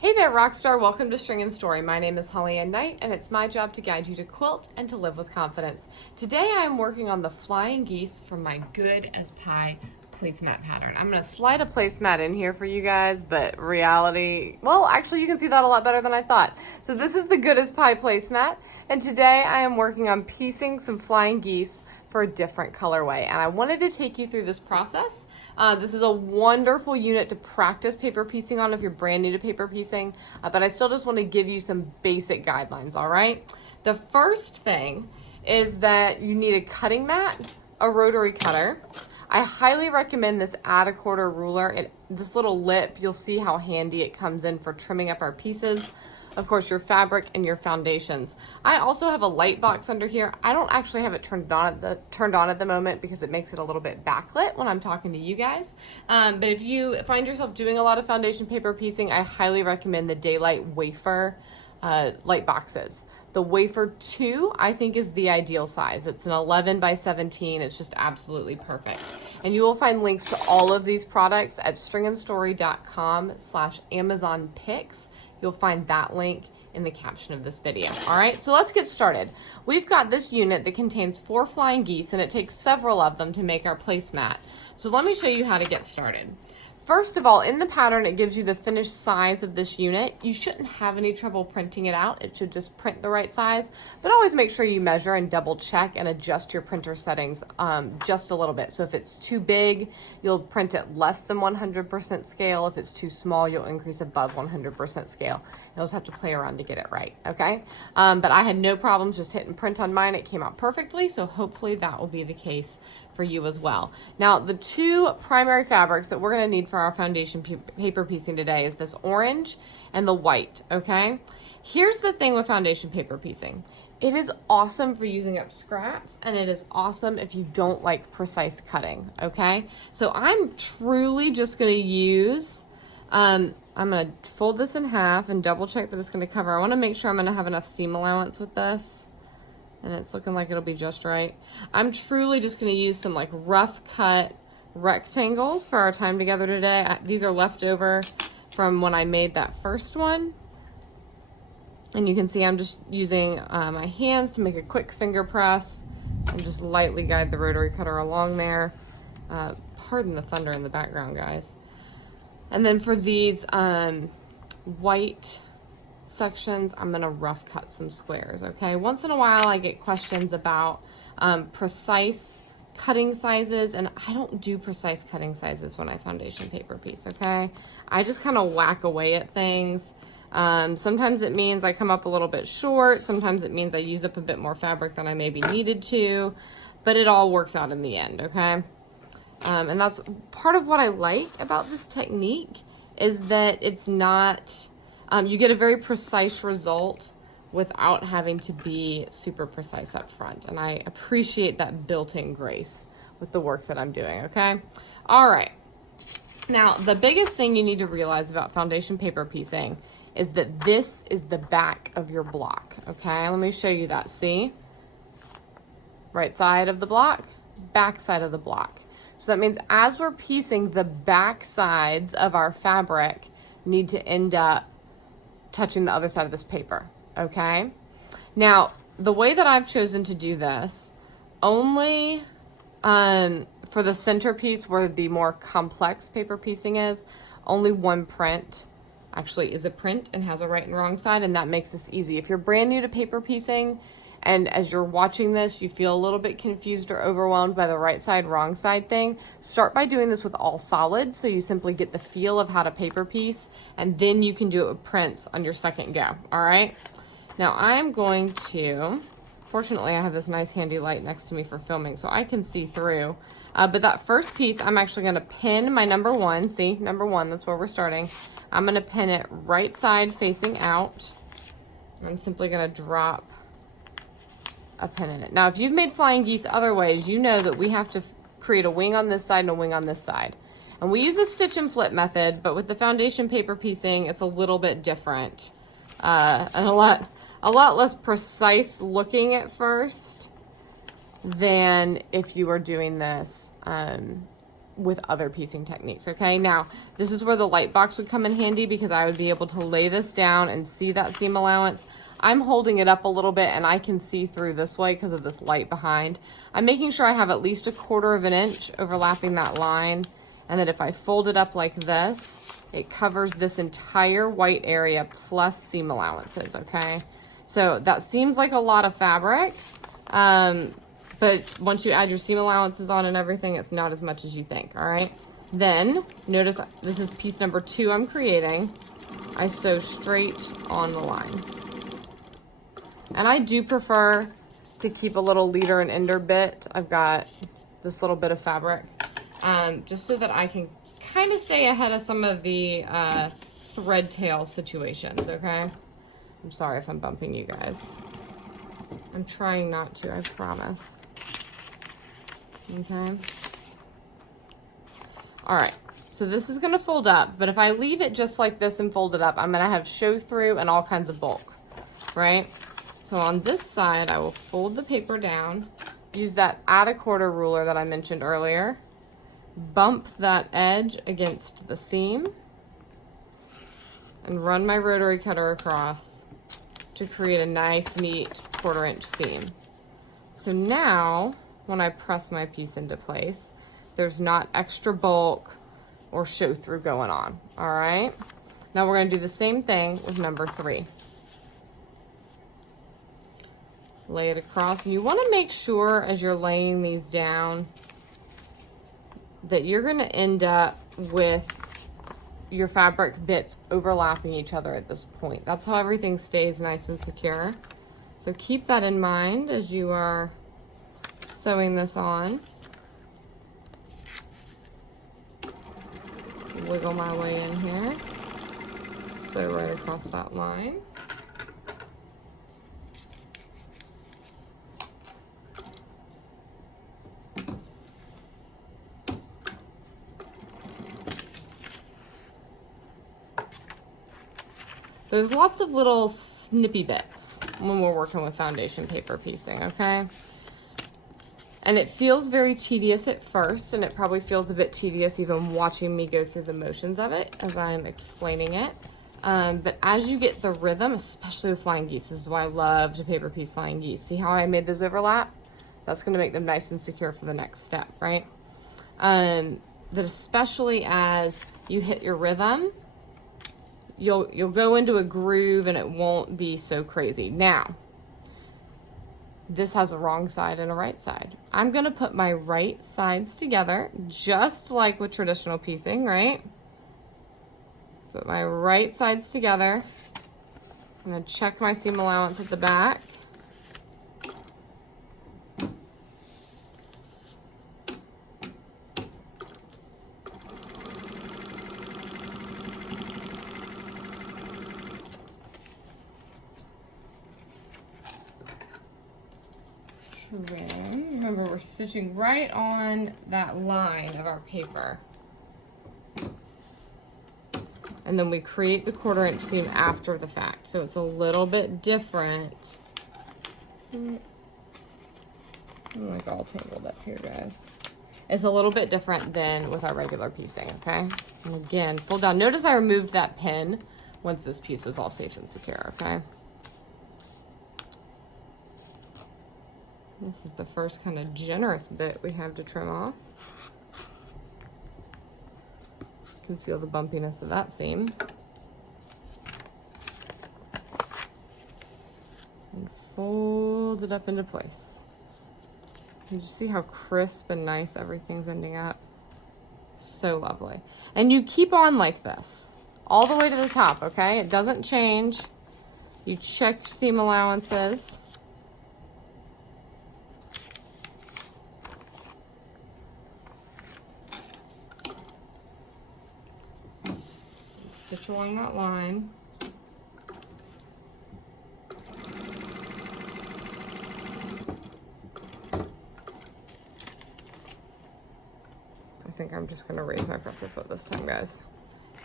Hey there, Rockstar. Welcome to String and Story. My name is Holly Ann Knight, and it's my job to guide you to quilt and to live with confidence. Today I am working on the flying geese from my Good as Pie placemat pattern. I'm going to slide a placemat in here for you guys, but reality, well, actually you can see that a lot better than I thought. So this is the Good as Pie placemat, and today I am working on piecing some flying geese for a different colorway, and I wanted to take you through this process. This is a wonderful unit to practice paper piecing on if you're brand new to paper piecing, but I still just want to give you some basic guidelines, all right? The first thing is that you need a cutting mat, a rotary cutter. I highly recommend this add a quarter ruler. This little lip, you'll see how handy it comes in for trimming up our pieces. Of course, your fabric and your foundations. I also have a light box under here. I don't actually have it turned on at the moment because it makes it a little bit backlit when I'm talking to you guys. But if you find yourself doing a lot of foundation paper piecing, I highly recommend the Daylight Wafer light boxes. The Wafer 2, I think, is the ideal size. It's an 11 by 17. It's just absolutely perfect. And you will find links to all of these products at stringandstory.com/AmazonPicks. You'll find that link in the caption of this video. All right, so let's get started. We've got this unit that contains 4 flying geese, and it takes several of them to make our placemat. So let me show you how to get started. First of all, in the pattern, it gives you the finished size of this unit. You shouldn't have any trouble printing it out. It should just print the right size, but always make sure you measure and double check and adjust your printer settings just a little bit. So if it's too big, you'll print at less than 100% scale. If it's too small, you'll increase above 100% scale. You'll just have to play around to get it right, okay? But I had no problems just hitting print on mine. It came out perfectly, so hopefully that will be the case for you as well. Now, the 2 primary fabrics that we're going to need for our foundation paper piecing today is this orange and the white, okay? Here's the thing with foundation paper piecing. It is awesome for using up scraps, and it is awesome if you don't like precise cutting, okay? So I'm truly just going to use, I'm going to fold this in half and double check that it's going to cover. I want to make sure I'm going to have enough seam allowance with this. And it's looking like it'll be just right. I'm truly just going to use some like rough cut rectangles for our time together today. These are left over from when I made that first one. And you can see I'm just using my hands to make a quick finger press and just lightly guide the rotary cutter along there. Pardon the thunder in the background, guys. And then for these white sections, I'm gonna rough cut some squares, okay? Once in a while I get questions about precise cutting sizes, and I don't do precise cutting sizes when I foundation paper piece, okay? I just kind of whack away at things. Sometimes it means I come up a little bit short, sometimes it means I use up a bit more fabric than I maybe needed to, but it all works out in the end, okay? And that's part of what I like about this technique, is that it's not, you get a very precise result without having to be super precise up front. And I appreciate that built-in grace with the work that I'm doing, okay? All right. Now, the biggest thing you need to realize about foundation paper piecing is that this is the back of your block, okay? Let me show you that, see? Right side of the block, back side of the block. So that means as we're piecing, the back sides of our fabric need to end up touching the other side of this paper, okay? Now, the way that I've chosen to do this, only for the centerpiece where the more complex paper piecing is, only one print actually is a print and has a right and wrong side, and that makes this easy. If you're brand new to paper piecing, and as you're watching this, you feel a little bit confused or overwhelmed by the right side, wrong side thing, start by doing this with all solids, so you simply get the feel of how to paper piece, and then you can do it with prints on your second go, all right? Now I'm going to, fortunately I have this nice handy light next to me for filming, so I can see through. But that first piece, I'm actually gonna pin my number 1, see, number 1, that's where we're starting. I'm gonna pin it right side facing out. I'm simply gonna drop a pin in it. Now, if you've made flying geese other ways, you know that we have to create a wing on this side and a wing on this side. And we use a stitch and flip method, but with the foundation paper piecing, it's a little bit different. And a lot less precise looking at first than if you were doing this with other piecing techniques, okay? Now, this is where the light box would come in handy because I would be able to lay this down and see that seam allowance. I'm holding it up a little bit and I can see through this way because of this light behind. I'm making sure I have at least 1/4 of an inch overlapping that line, and that if I fold it up like this, it covers this entire white area plus seam allowances, okay? So that seems like a lot of fabric, but once you add your seam allowances on and everything, it's not as much as you think, all right? Then, notice this is piece number 2 I'm creating. I sew straight on the line. And I do prefer to keep a little leader and ender bit. I've got this little bit of fabric, just so that I can kind of stay ahead of some of the thread tail situations, okay? I'm sorry if I'm bumping you guys. I'm trying not to, I promise. Okay. All right, so this is gonna fold up, but if I leave it just like this and fold it up, I'm gonna have show through and all kinds of bulk, right? So on this side, I will fold the paper down, use that add 1/4 ruler that I mentioned earlier, bump that edge against the seam, and run my rotary cutter across to create a nice, neat 1/4 inch seam. So now, when I press my piece into place, there's not extra bulk or show through going on, all right? Now we're gonna do the same thing with number 3. Lay it across, and you wanna make sure as you're laying these down that you're gonna end up with your fabric bits overlapping each other at this point. That's how everything stays nice and secure. So keep that in mind as you are sewing this on. Wiggle my way in here. Sew right across that line. There's lots of little snippy bits when we're working with foundation paper piecing, okay? And it feels very tedious at first, and it probably feels a bit tedious even watching me go through the motions of it as I'm explaining it. But as you get the rhythm, especially with flying geese, this is why I love to paper piece flying geese. See how I made those overlap? That's gonna make them nice and secure for the next step, right? That especially as you hit your rhythm, you'll go into a groove and it won't be so crazy. Now, this has a wrong side and a right side. I'm gonna put my right sides together, just like with traditional piecing, right? Put my right sides together. I'm gonna check my seam allowance at the back. Remember, we're stitching right on that line of our paper. And then we create the 1/4 inch seam after the fact. So it's a little bit different. I'm like all tangled up here, guys. It's a little bit different than with our regular piecing, okay? And again, fold down. Notice I removed that pin once this piece was all safe and secure, okay? This is the first kind of generous bit we have to trim off. You can feel the bumpiness of that seam. And fold it up into place. You just see how crisp and nice everything's ending up. So lovely. And you keep on like this, all the way to the top, okay? It doesn't change. You check seam allowances. Stitch along that line. I think I'm just gonna raise my presser foot this time, guys.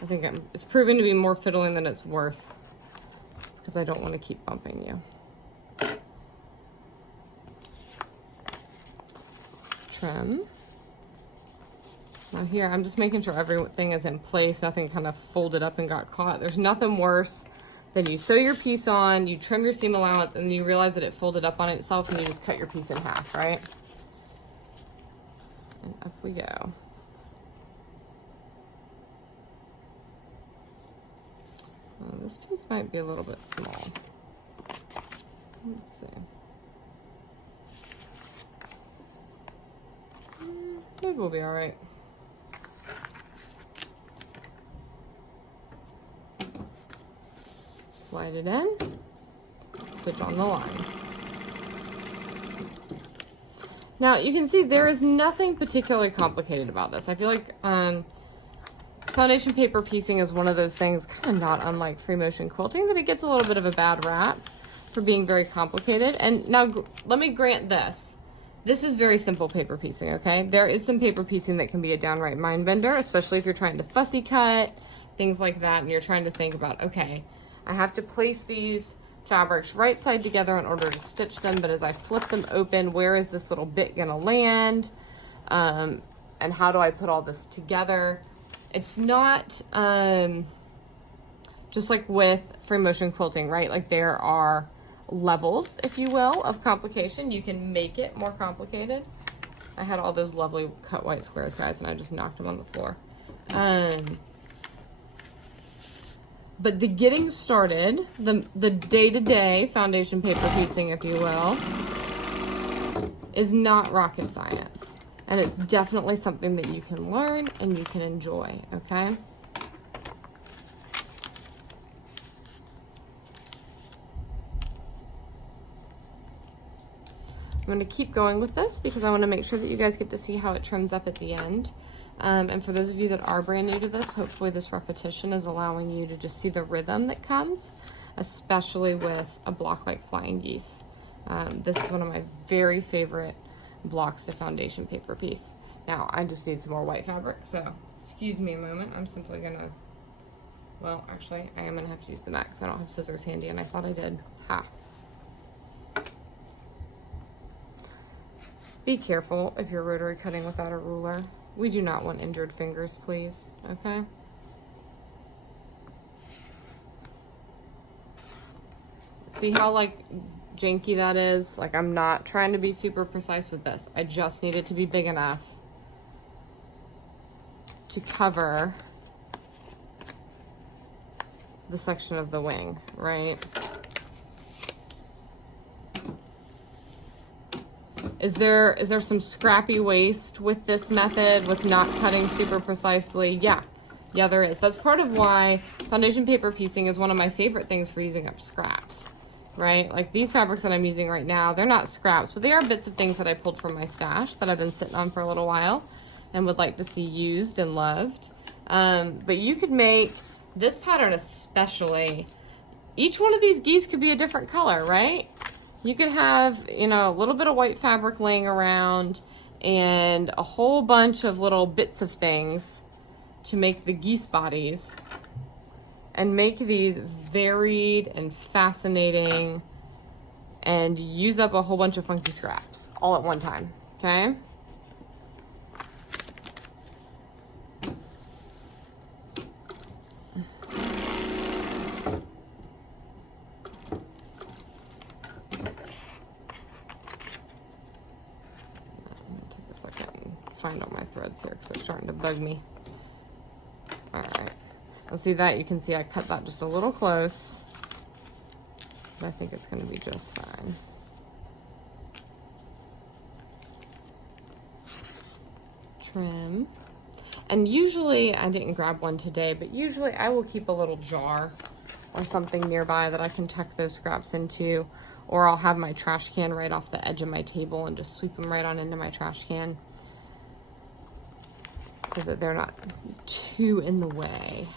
I think it's proving to be more fiddling than it's worth because I don't want to keep bumping you. Trim. Now here, I'm just making sure everything is in place, nothing kind of folded up and got caught. There's nothing worse than you sew your piece on, you trim your seam allowance, and then you realize that it folded up on itself and you just cut your piece in half, right? And up we go. Oh, this piece might be a little bit small. Let's see. Maybe we'll be all right. Slide it in, stitch on the line. Now you can see there is nothing particularly complicated about this. I feel like foundation paper piecing is one of those things, kind of not unlike free motion quilting, that it gets a little bit of a bad rap for being very complicated. And now let me grant this. This is very simple paper piecing, okay? There is some paper piecing that can be a downright mind bender, especially if you're trying to fussy cut, things like that, and you're trying to think about, okay, I have to place these fabrics right side together in order to stitch them, but as I flip them open, where is this little bit gonna land? And how do I put all this together? It's not just like with free motion quilting, right? Like there are levels, if you will, of complication. You can make it more complicated. I had all those lovely cut white squares, guys, and I just knocked them on the floor. But the getting started, the day-to-day foundation paper piecing, if you will, is not rocket science. And it's definitely something that you can learn and you can enjoy, okay? I'm going to keep going with this because I want to make sure that you guys get to see how it trims up at the end. And for those of you that are brand new to this, hopefully this repetition is allowing you to just see the rhythm that comes, especially with a block like Flying Geese. This is one of my very favorite blocks to foundation paper piece. Now, I just need some more white fabric, so excuse me a moment. I'm simply gonna, well, actually, I am gonna have to use the mat because I don't have scissors handy, and I thought I did. Ha. Be careful if you're rotary cutting without a ruler. We do not want injured fingers, please, okay? See how, like, janky that is? Like, I'm not trying to be super precise with this. I just need it to be big enough to cover the section of the wing, right? Is there some scrappy waste with this method, with not cutting super precisely? Yeah, there is. That's part of why foundation paper piecing is one of my favorite things for using up scraps, right? Like these fabrics that I'm using right now, they're not scraps, but they are bits of things that I pulled from my stash that I've been sitting on for a little while and would like to see used and loved. But you could make this pattern especially. Each one of these geese could be a different color, right? You could have, you know, a little bit of white fabric laying around and a whole bunch of little bits of things to make the geese bodies and make these varied and fascinating and use up a whole bunch of funky scraps all at one time, okay? Find all my threads here because they're starting to bug me. All right, well, see that? You can see I cut that just a little close, but I think it's going to be just fine. Trim. And usually, I didn't grab one today, but usually I will keep a little jar or something nearby that I can tuck those scraps into, or I'll have my trash can right off the edge of my table and just sweep them right on into my trash can, so that they're not too in the way.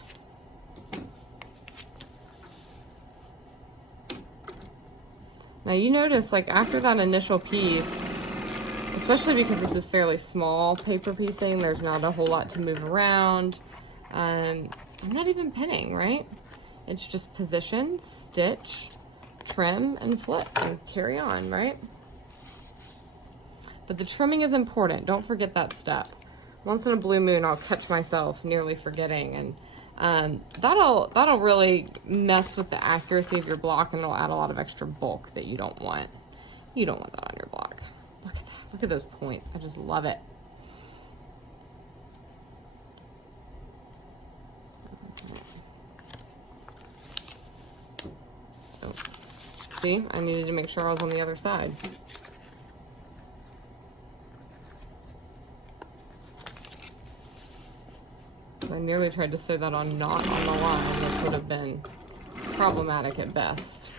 Now you notice, like after that initial piece, especially because this is fairly small paper piecing, there's not a whole lot to move around. I'm not even pinning, right? It's just position, stitch, trim, and flip, and carry on, right? But the trimming is important. Don't forget that step. Once in a blue moon, I'll catch myself nearly forgetting, and that'll really mess with the accuracy of your block, and it'll add a lot of extra bulk that you don't want. You don't want that on your block. Look at that. Look at those points. I just love it. So, see, I needed to make sure I was on the other side. I nearly tried to sew that on not on the line, which would have been problematic at best.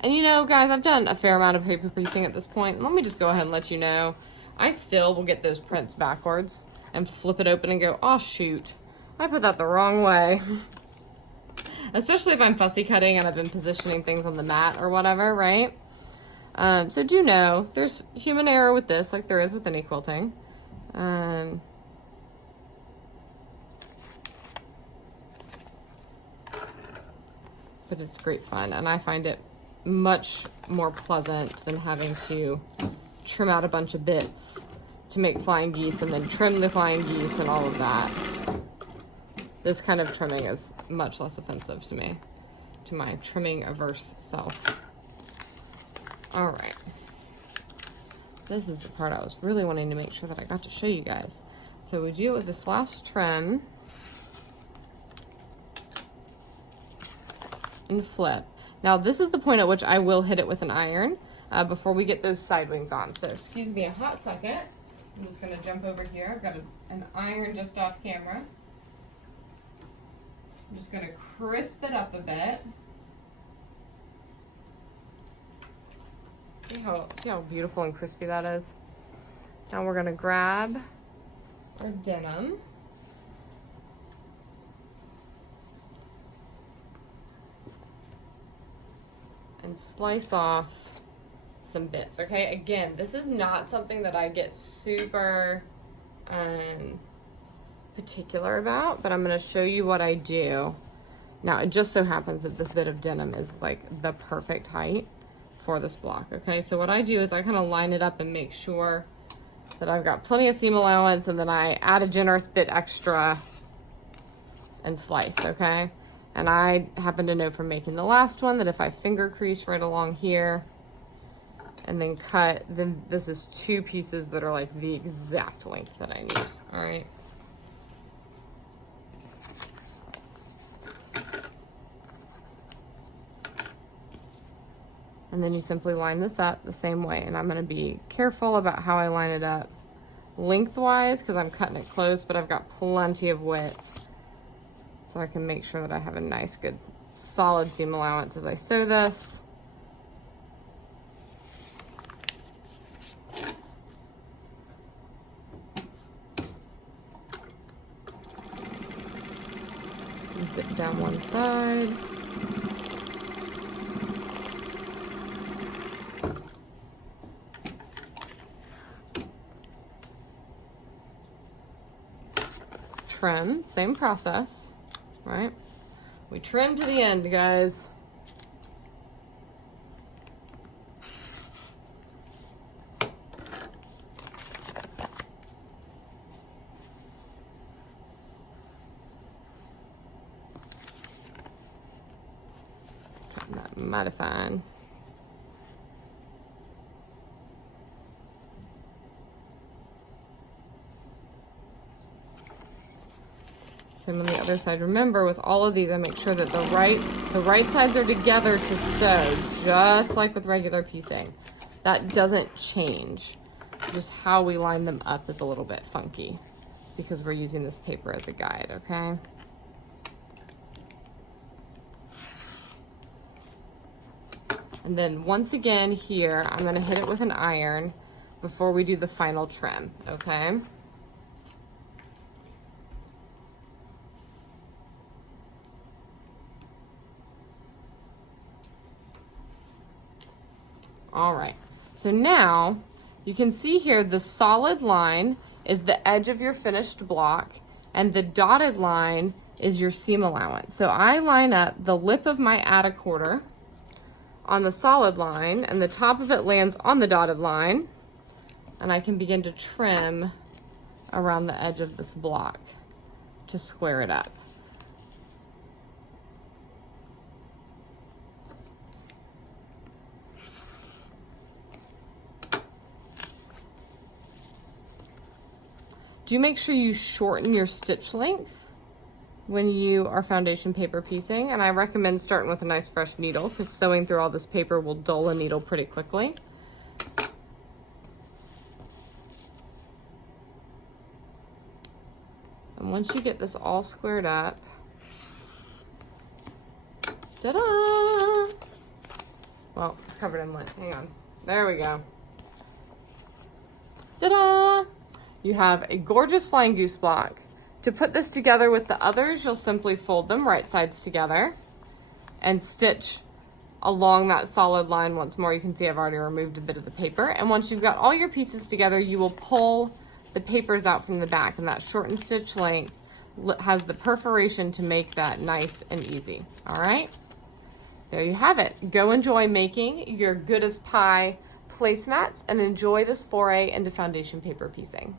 And you know, guys, I've done a fair amount of paper piecing at this point. Let me just go ahead and let you know, I still will get those prints backwards and flip it open and go, oh shoot, I put that the wrong way. Especially if I'm fussy cutting and I've been positioning things on the mat or whatever, right? So do know, there's human error with this, like there is with any quilting. But it's great fun, and I find it much more pleasant than having to trim out a bunch of bits to make flying geese and then trim the flying geese and all of that. This kind of trimming is much less offensive to me, to my trimming averse self. All right. This is the part I was really wanting to make sure that I got to show you guys. So we do it with this last trim and flip. Now this is the point at which I will hit it with an iron before we get those side wings on. So excuse me a hot second. I'm just gonna jump over here. I've got an iron just off camera. I'm just gonna crisp it up a bit. See how beautiful and crispy that is? Now we're gonna grab our denim. And slice off some bits, okay? Again, this is not something that I get super particular about, but I'm gonna show you what I do. Now, it just so happens that this bit of denim is like the perfect height for this block, okay? So what I do is I kind of line it up and make sure that I've got plenty of seam allowance, and then I add a generous bit extra and slice, okay? And I happen to know from making the last one that if I finger crease right along here and then cut, then this is two pieces that are like the exact length that I need, all right? And then you simply line this up the same way, and I'm gonna be careful about how I line it up lengthwise because I'm cutting it close, but I've got plenty of width. So I can make sure that I have a nice, good, solid seam allowance as I sew this. And zip down one side. Trim, same process. Right? We trim to the end, guys. Cutting that mighty fine. Same on the other side. Remember, with all of these, I make sure that the right sides are together to sew, just like with regular piecing. That doesn't change. Just how we line them up is a little bit funky because we're using this paper as a guide, okay? And then once again here, I'm gonna hit it with an iron before we do the final trim, okay? All right, so now you can see here the solid line is the edge of your finished block and the dotted line is your seam allowance. So I line up the lip of my add a quarter on the solid line and the top of it lands on the dotted line. And I can begin to trim around the edge of this block to square it up. Do make sure you shorten your stitch length when you are foundation paper piecing, and I recommend starting with a nice fresh needle because sewing through all this paper will dull a needle pretty quickly. And once you get this all squared up, ta-da! Well, it's covered in lint. Hang on. There we go. Ta-da! You have a gorgeous flying goose block. To put this together with the others, you'll simply fold them right sides together and stitch along that solid line once more. You can see I've already removed a bit of the paper. And once you've got all your pieces together, you will pull the papers out from the back, and that shortened stitch length has the perforation to make that nice and easy. All right, there you have it. Go enjoy making your good as pie placemats and enjoy this foray into foundation paper piecing.